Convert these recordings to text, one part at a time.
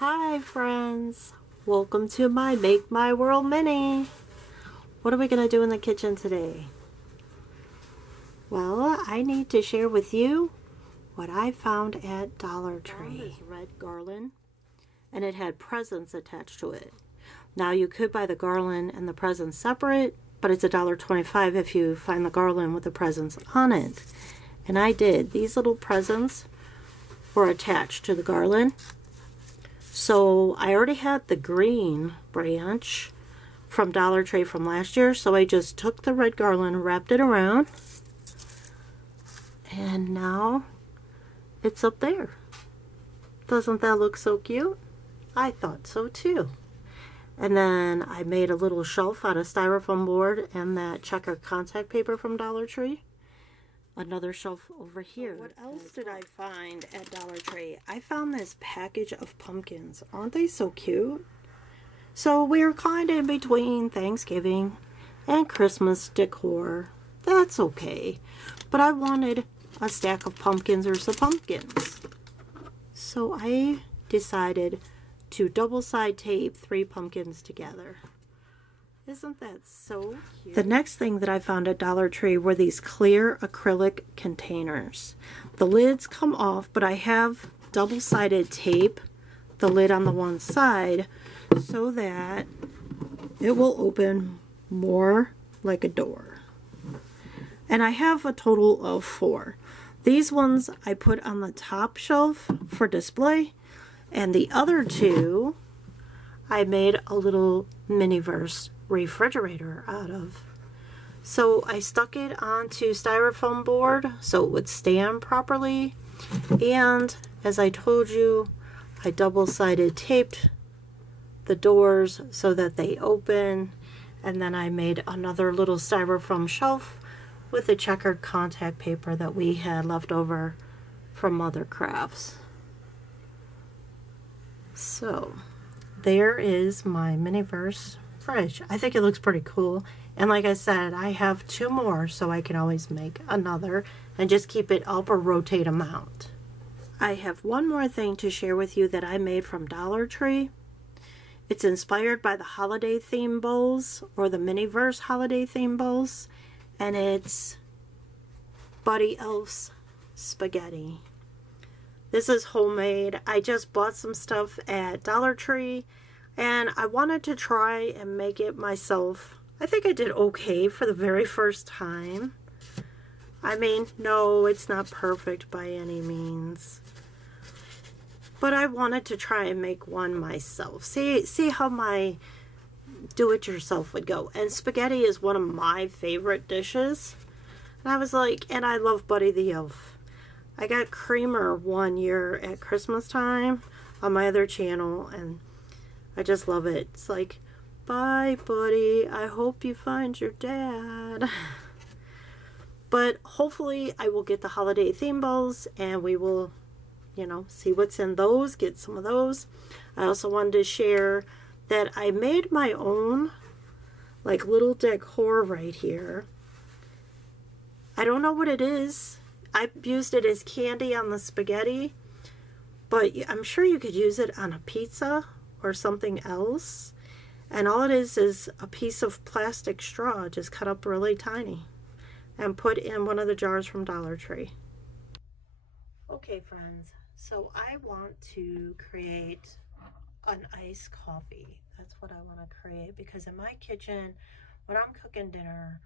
Hi friends, welcome to my Make My World Mini. What are we going to do in the kitchen today? Well, I need to share with you what I found at Dollar Tree. This red garland, and it had presents attached to it. Now you could buy the garland and the presents separate, but it's $1.25 if you find the garland with the presents on it. And I did. These little presents were attached to the garland. So I already had the green branch from Dollar Tree from last year, so I just took the red garland, wrapped it around, and now it's up there. Doesn't that look so cute? I thought so too. And then I made a little shelf out of styrofoam board and that checker contact paper from Dollar Tree. Another shelf over here. What else did I find at Dollar Tree? I found this package of pumpkins. Aren't they so cute? So we're kind of in between Thanksgiving and Christmas decor. That's okay. But I wanted a stack of pumpkins or some pumpkins. So I decided to double side tape 3 pumpkins together. Isn't that so cute? The next thing that I found at Dollar Tree were these clear acrylic containers. The lids come off, but I have double-sided tape the lid on the one side so that it will open more like a door. And I have a total of 4. These ones I put on the top shelf for display, and the other 2 I made a little miniverse refrigerator out of. So I stuck it onto styrofoam board so it would stand properly, and as I told you, I double-sided taped the doors so that they open, and then I made another little styrofoam shelf with the checkered contact paper that we had left over from Mother Crafts. So there is my miniverse fridge. I think it looks pretty cool, and like I said, I have 2 more, so I can always make another and just keep it up or rotate them out. I have one more thing to share with you that I made from Dollar Tree. It's inspired by the holiday theme bowls or the miniverse holiday theme bowls, and it's Buddy Elf's spaghetti. This is homemade. I just bought some stuff at Dollar Tree and I wanted to try and make it myself. I think I did okay for the very first time. I mean, no, it's not perfect by any means. But I wanted to try and make one myself. See how my do-it-yourself would go. And spaghetti is one of my favorite dishes. And I was like, and I love Buddy the Elf. I got Creamer one year at Christmas time on my other channel, and I just love it. It's like, bye, buddy. I hope you find your dad. But hopefully I will get the holiday theme bowls, and we will, see what's in those, get some of those. I also wanted to share that I made my own, little decor right here. I don't know what it is. I used it as candy on the spaghetti, but I'm sure you could use it on a pizza or something else. And all it is a piece of plastic straw just cut up really tiny and put in one of the jars from Dollar Tree. Okay friends, so I want to create an iced coffee. That's what I want to create, because in my kitchen when I'm cooking dinner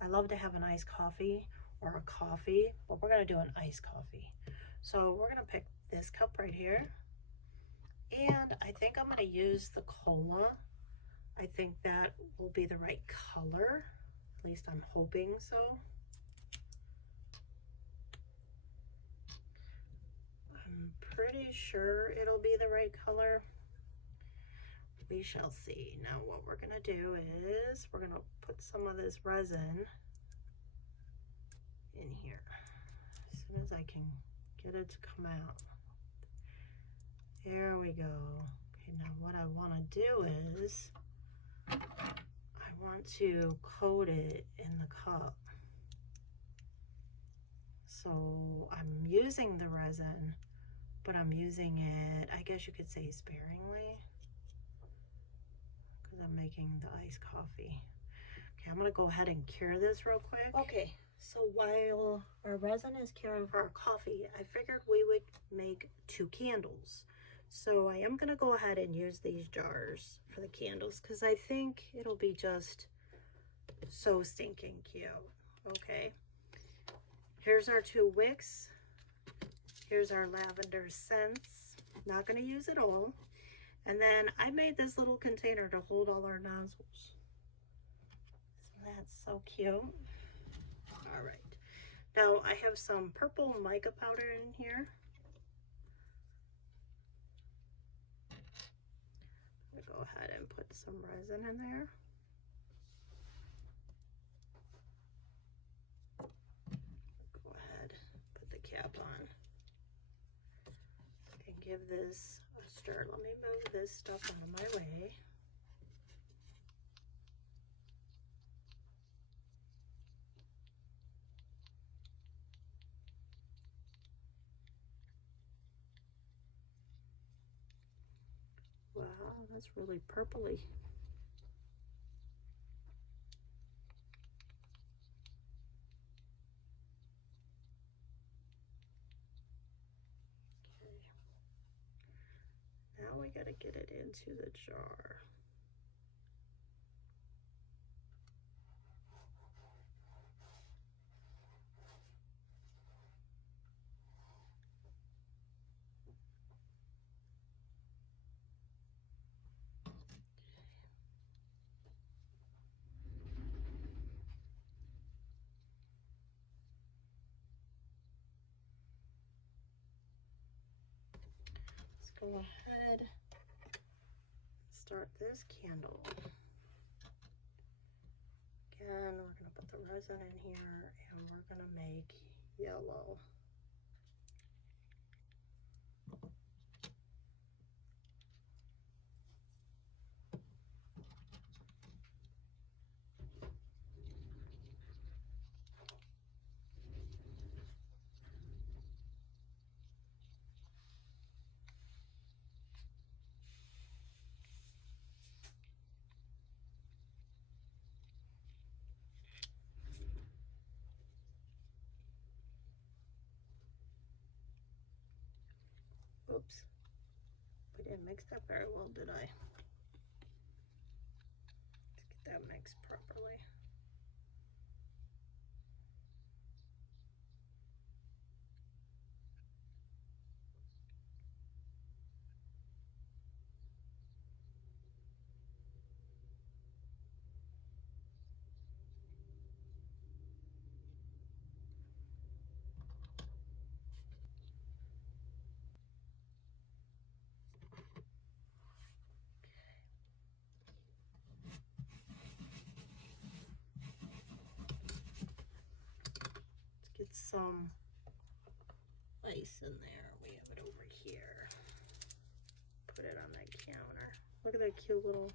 I love to have an iced coffee or a coffee, but we're going to do an iced coffee. So we're going to pick this cup right here. And I think I'm going to use the cola. I think that will be the right color. At least I'm hoping so. I'm pretty sure it'll be the right color. We shall see. Now what we're going to do is we're going to put some of this resin in here as soon as I can get it to come out. There we go. Okay, now what I want to do is I want to coat it in the cup. So I'm using the resin, but I'm using it, I guess you could say, sparingly, because I'm making the iced coffee. Okay, I'm gonna go ahead and cure this real quick. Okay, so while our resin is curing for our coffee, I figured we would make 2 candles. So I am gonna go ahead and use these jars for the candles because I think it'll be just so stinking cute. Okay, here's our 2 wicks. Here's our lavender scents. Not gonna use it all. And then I made this little container to hold all our nozzles. That's so cute. All right, now I have some purple mica powder in here. I'm gonna go ahead and put some resin in there. Go ahead, put the cap on and give this a stir. Let me move this stuff out of my way. Wow, that's really purpley. Okay. Now we gotta get it into the jar. Go ahead and start this candle. Again, we're gonna put the resin in here and we're gonna make yellow. Oops, I didn't mix that very well, did I? Let's get that mixed properly. Get some ice in there. We have it over here. Put it on that counter. Look at that cute little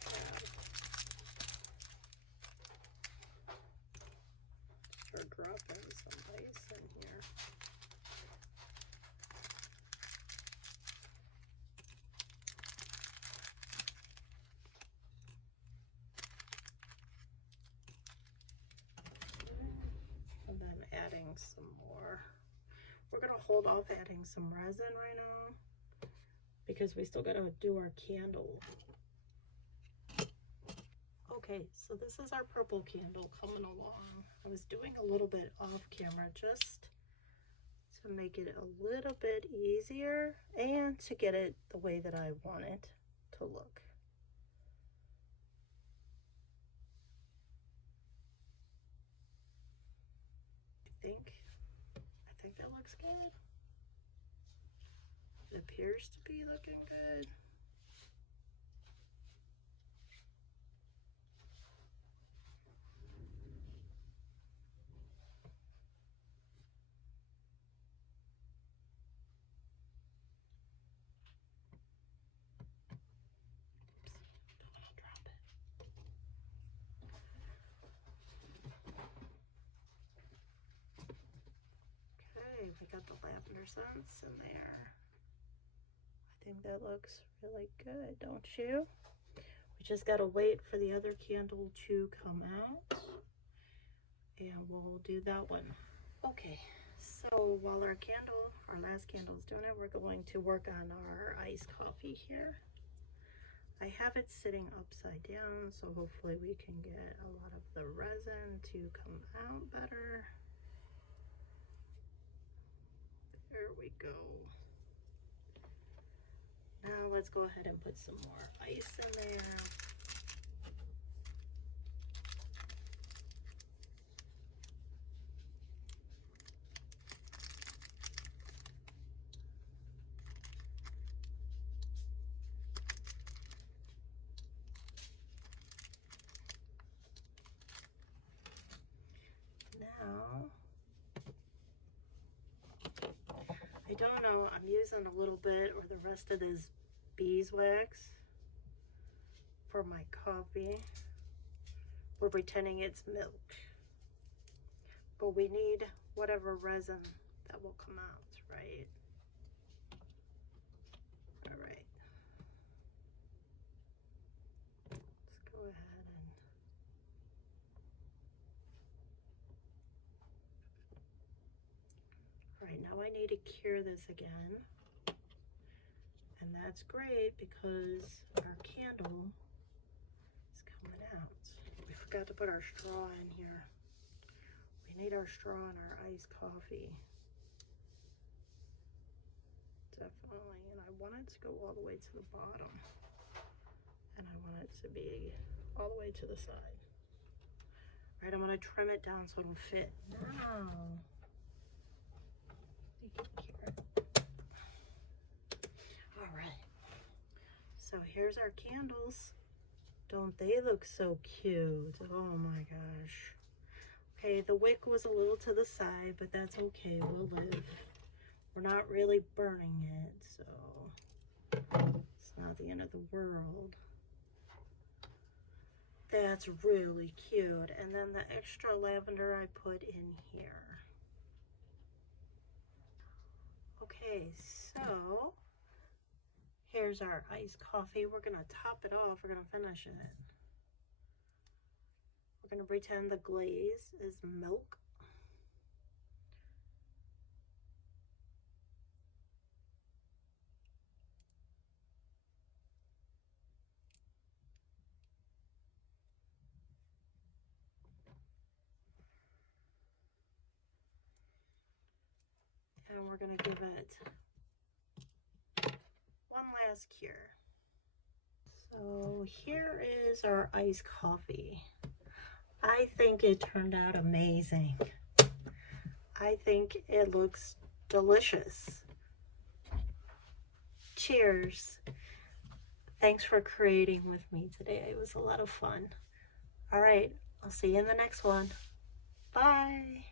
tab. Start dropping some ice in here. And then adding some more. We're gonna hold off adding some resin right now because we still gotta do our candle. Okay, so this is our purple candle coming along. I was doing a little bit off camera just to make it a little bit easier and to get it the way that I want it to look. I think that looks good. It appears to be looking good. Oops, don't want to drop it. Okay, we got the lavender scents in there. I think that looks really good, don't you? We just gotta wait for the other candle to come out, and we'll do that one. Okay, so while our last candle is doing it, we're going to work on our iced coffee here. I have it sitting upside down, so hopefully we can get a lot of the resin to come out better. There we go. Now let's go ahead and put some more ice in there. Now, I don't know, I'm using a little bit or the rest of this beeswax for my coffee. We're pretending it's milk, but we need whatever resin that will come out, right? All right. Let's go ahead and all right, now I need to cure this again. And that's great because our candle is coming out. We forgot to put our straw in here. We need our straw in our iced coffee. Definitely. And I want it to go all the way to the bottom. And I want it to be all the way to the side. All right, I'm going to trim it down so it'll fit. Now, we can cure it. All right, so here's our candles. Don't they look so cute? Oh my gosh. Okay, the wick was a little to the side, but that's okay, we'll live. We're not really burning it, so it's not the end of the world. That's really cute. And then the extra lavender I put in here. Okay, so here's our iced coffee. We're gonna top it off, we're gonna finish it. We're gonna pretend the glaze is milk. And we're gonna give it one last cure. So here is our iced coffee. I think it turned out amazing. I think it looks delicious. Cheers. Thanks for creating with me today. It was a lot of fun. All right, I'll see you in the next one. Bye.